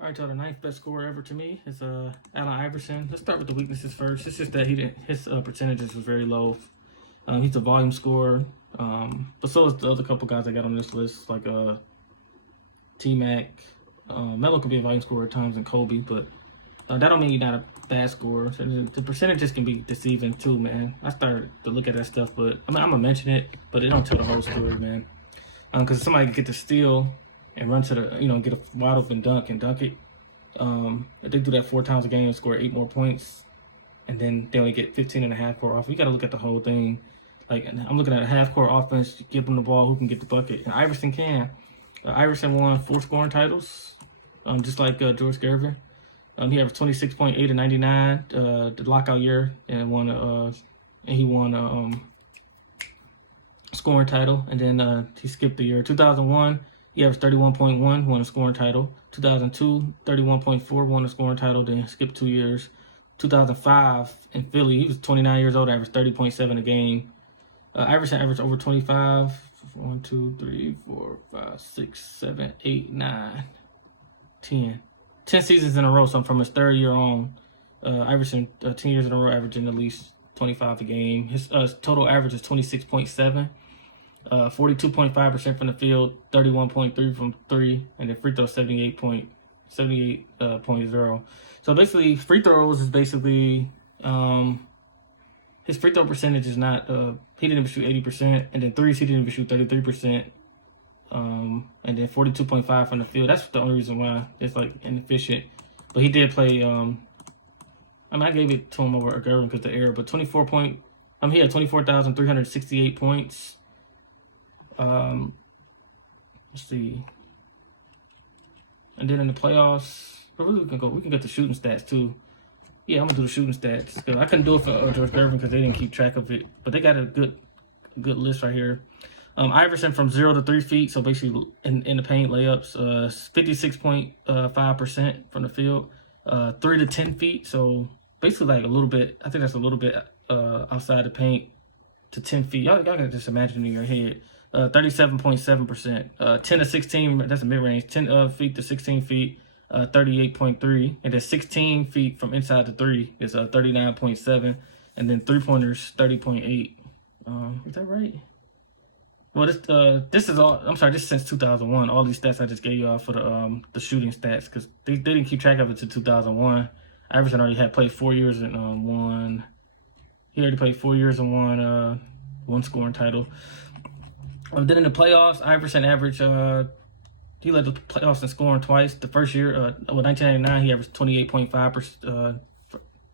All right, y'all. The ninth best scorer ever to me is Allen Iverson. Let's start with the weaknesses first. It's just that his percentages was very low. He's a volume scorer, but so is the other couple guys I got on this list, like T-Mac. Melo could be a volume scorer at times, and Kobe, but that don't mean you're not a bad scorer. The percentages can be deceiving too, man. I started to look at that stuff, but I'm gonna mention it, but it don't tell the whole story, man. Because somebody could get the steal and run to the, get a wide open dunk and dunk it. If they do that 4 times a game and score 8 more points, and then they only get 15 and a half court offense. You got to look at the whole thing. Like, I'm looking at a half court offense, give them the ball, who can get the bucket. And Iverson can. Iverson won 4 scoring titles, just like George Gervin. He averaged 26.8 and 99 the lockout year, and he won a scoring title. And then he skipped the year 2001. He averaged 31.1, won a scoring title. 2002, 31.4, won a scoring title. Then skipped 2 years. 2005 in Philly, he was 29 years old, averaged 30.7 a game. Iverson averaged over 25. 1, 2, 3, 4, 5, 6, 7, 8, 9, 10. 10 seasons in a row. So from his 3rd year on, Iverson 10 years in a row averaging at least 25 a game. His total average is 26.7. 42.5% from the field, 31.3 from 3, and then free throw 78.0. So basically, free throws is basically his free throw percentage is not. He didn't even shoot 80%, and then threes he didn't even shoot 33%, and then 42.5 from the field. That's the only reason why it's like inefficient. But he did play. I gave it to him over Gervin because the error, but he had 24,368 points. Let's see. And then in the playoffs, we can get the shooting stats too. Yeah, I'm gonna do the shooting stats. I couldn't do it for George Gervin because they didn't keep track of it, but they got a good list right here. Iverson from 0 to 3 feet, so basically in the paint layups, 56.5% from the field. 3 to 10 feet, so basically like a little bit. I think that's a little bit outside the paint to 10 feet. Y'all gotta just imagine in your head. 37.7%. 10 to 16, that's a mid-range. 10 feet to 16 feet, 38.3. And then 16 feet from inside the 3 is 39.7. And then 3-pointers, 30.8. Is that right? Well, this is all. I'm sorry, this is since 2001. All these stats I just gave y'all for the shooting stats because they didn't keep track of it to 2001. Iverson already had played 4 years and won. He already played 4 years and won one scoring title. Then in the playoffs, Iverson averaged, he led the playoffs in scoring twice. The first year, 1999, he averaged 28.5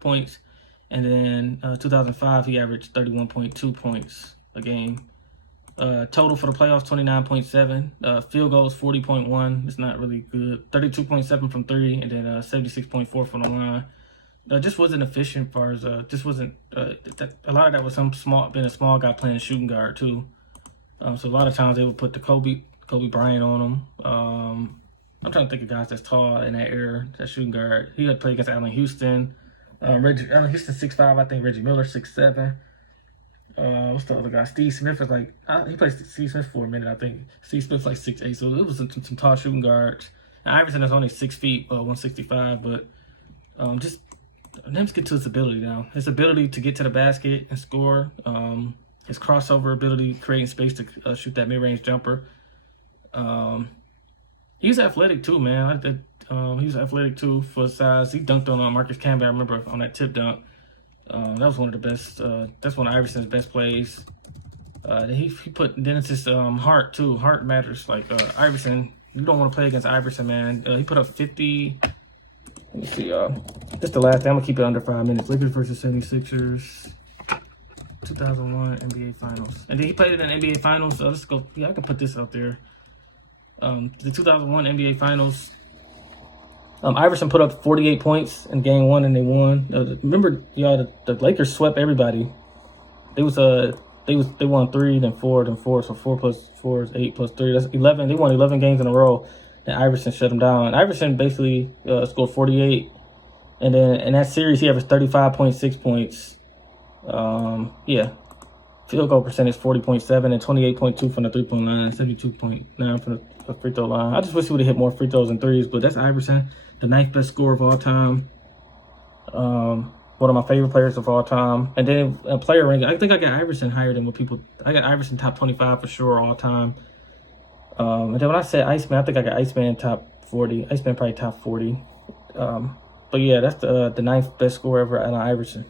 points. And then 2005, he averaged 31.2 points a game. Total for the playoffs, 29.7. Field goals, 40.1. It's not really good. 32.7 from 3, and then 76.4 from the line. Just wasn't efficient as far as, just wasn't, a lot of that was being a small guy playing shooting guard too. So a lot of times they would put the Kobe Bryant on him. I'm trying to think of guys that's tall in that era, that shooting guard. He had played against Allen Houston. Allen Houston 6'5", I think. Reggie Miller 6'7". What's the other guy? Steve Smith is like, he played Steve Smith for a minute, I think. Steve Smith's like 6'8", so it was some tall shooting guards. And Iverson is only 6 feet, 165, but just let's get to his ability now. His ability to get to the basket and score. His crossover ability, creating space to shoot that mid-range jumper. He's athletic too, man. He was athletic too for his size. He dunked on Marcus Camby, I remember, on that tip dunk. That was one of the best. That's one of Iverson's best plays. Then it's just heart too. Heart matters. Like Iverson, you don't want to play against Iverson, man. He put up 50. Let me see, just the last thing. I'm gonna keep it under 5 minutes. Lakers versus 76ers. 2001 NBA Finals. And then he played it in NBA Finals. So let's go. Yeah, I can put this out there. The 2001 NBA Finals. Iverson put up 48 points in Game 1 and they won. Remember, y'all, the Lakers swept everybody. They won 3, then 4, then 4. So 4 plus 4 is 8 plus 3. That's 11. They won 11 games in a row. And Iverson shut them down. Iverson basically scored 48. And then in that series, he averaged 35.6 points. Yeah. Field goal percentage 40.7 and 28.2 from the 3-point line, 72.9 from the free throw line. I just wish he would have hit more free throws and threes, but that's Iverson, the 9th best scorer of all time. One of my favorite players of all time. And then a player ranking, I think I got Iverson higher than what people. I got Iverson top 25 for sure all time. And then when I said Iceman, I think I got Iceman top 40. Iceman probably top 40. But yeah, that's the 9th best scorer ever, Allen Iverson.